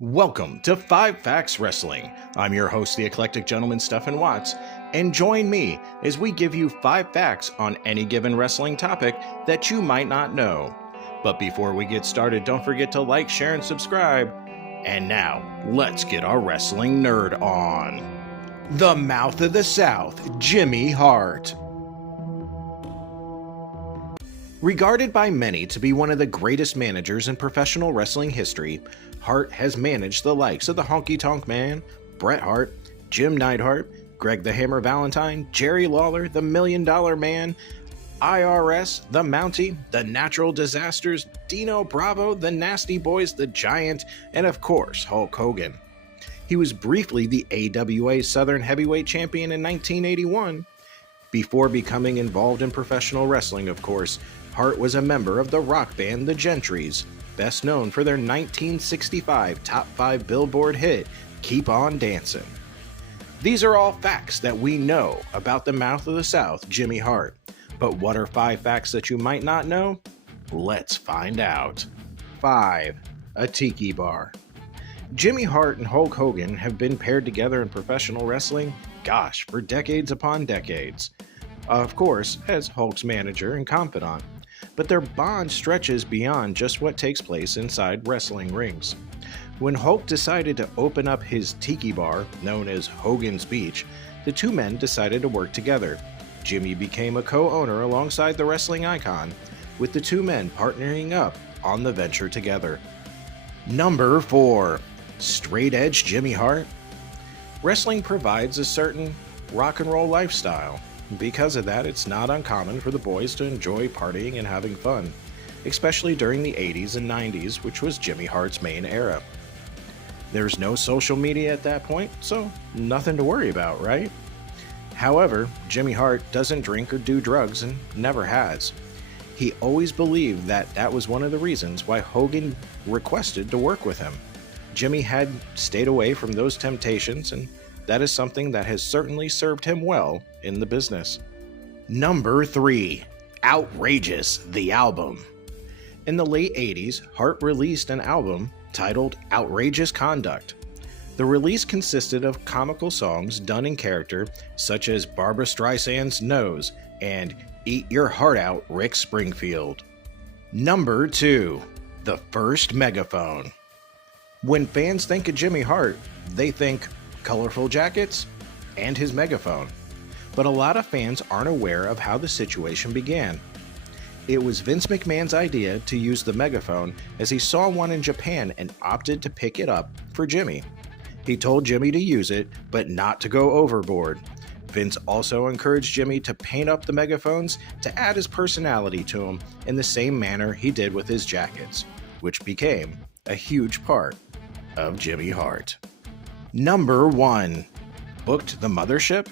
Welcome to 5 Facts Wrestling. I'm your host, the eclectic gentleman Stephen Watts, and join me as we give you 5 facts on any given wrestling topic that you might not know. But before we get started, don't forget to like, share, and subscribe. And now, let's get our wrestling nerd on. The Mouth of the South, Jimmy Hart. Regarded by many to be one of the greatest managers in professional wrestling history, Hart has managed the likes of the Honky Tonk Man, Bret Hart, Jim Neidhart, Greg the Hammer Valentine, Jerry Lawler, the $1 Million Man, IRS, the Mountie, the Natural Disasters, Dino Bravo, the Nasty Boys, the Giant, and of course, Hulk Hogan. He was briefly the AWA Southern Heavyweight Champion in 1981. Before becoming involved in professional wrestling, of course, Hart was a member of the rock band The Gentrys, best known for their 1965 top 5 Billboard hit, Keep On Dancing. These are all facts that we know about the Mouth of the South, Jimmy Hart. But what are 5 facts that you might not know? Let's find out. 5. A tiki bar. Jimmy Hart and Hulk Hogan have been paired together in professional wrestling, for decades upon decades. Of course, as Hulk's manager and confidant. But their bond stretches beyond just what takes place inside wrestling rings. When Hulk decided to open up his tiki bar, known as Hogan's Beach, the two men decided to work together. Jimmy became a co-owner alongside the wrestling icon, with the two men partnering up on the venture together. Number 4. Straight Edge Jimmy Hart. Wrestling provides a certain rock and roll lifestyle. Because of that, it's not uncommon for the boys to enjoy partying and having fun, especially during the 80s and 90s, which was Jimmy Hart's main era. There's no social media at that point, so nothing to worry about, right? However, Jimmy Hart doesn't drink or do drugs and never has. He always believed that that was one of the reasons why Hogan requested to work with him. Jimmy had stayed away from those temptations, and that is something that has certainly served him well in the business. Number 3. Outrageous, the album. In the late 80s, Hart released an album titled Outrageous Conduct. The release consisted of comical songs done in character, such as Barbra Streisand's Nose and Eat Your Heart Out, Rick Springfield. Number 2. The First Megaphone. When fans think of Jimmy Hart, they think colorful jackets and his megaphone. But a lot of fans aren't aware of how the situation began. It was Vince McMahon's idea to use the megaphone as he saw one in Japan and opted to pick it up for Jimmy. He told Jimmy to use it, but not to go overboard. Vince also encouraged Jimmy to paint up the megaphones to add his personality to them in the same manner he did with his jackets, which became a huge part of Jimmy Hart. Number 1. Booked the Mothership?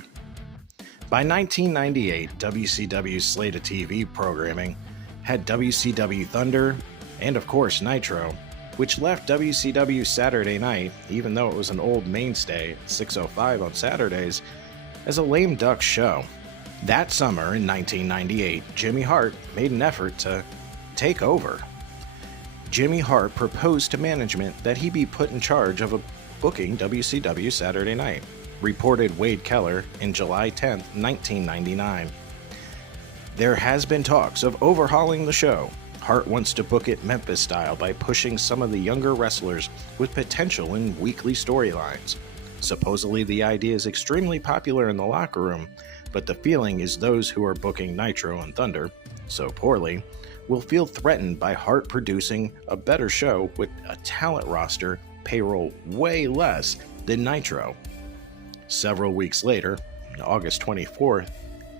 By 1998, WCW's slate of TV programming had WCW Thunder and, of course, Nitro, which left WCW Saturday Night, even though it was an old mainstay at 6:05 on Saturdays, as a lame duck show. That summer in 1998, Jimmy Hart made an effort to take over. Jimmy Hart proposed to management that he be put in charge of booking WCW Saturday Night, reported Wade Keller in July 10, 1999. There has been talks of overhauling the show. Hart wants to book it Memphis style by pushing some of the younger wrestlers with potential in weekly storylines. Supposedly the idea is extremely popular in the locker room, but the feeling is those who are booking Nitro and Thunder so poorly will feel threatened by Hart producing a better show with a talent roster payroll way less than Nitro. Several weeks later, on August 24th,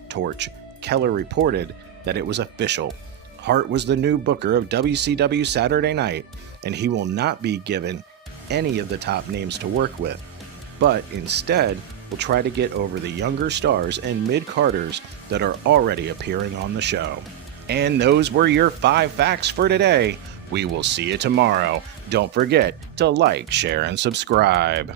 Torch, Keller reported that it was official. Hart was the new booker of WCW Saturday Night, and he will not be given any of the top names to work with, but instead will try to get over the younger stars and mid-carders that are already appearing on the show. And those were your 5 facts for today. We will see you tomorrow. Don't forget to like, share, and subscribe.